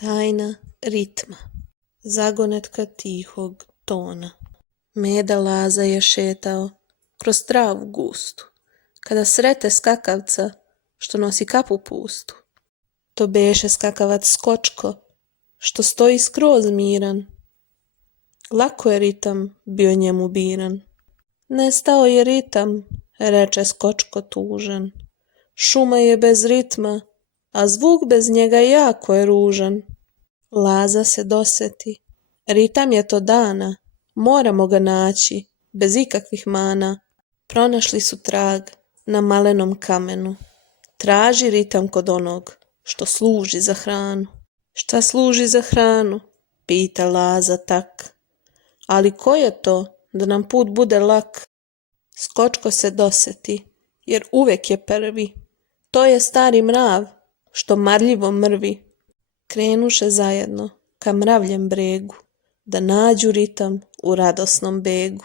Tajna ritma, zagonetka tihog tona. Meda Laza je šetao kroz travu gustu, kada srete skakavca što nosi kapu pustu. To beše skakavac Skočko, što stoji skroz miran. Lako je ritam bio njemu biran. Nestao je ritam, reče Skočko tužan. Šuma je bez ritma, a zvuk bez njega jako je ružan. Laza se doseti, ritam je to dana, moramo ga naći, bez ikakvih mana. Pronašli su trag na malenom kamenu. Traži ritam kod onog što služi za hranu. Šta služi za hranu? Pita Laza tak. Ali ko je to da nam put bude lak? Skočko se doseti, jer uvek je prvi. To je stari mrav, što marljivo mrvi. Krenuše zajedno ka mravljem bregu, da nađu ritam u radosnom begu.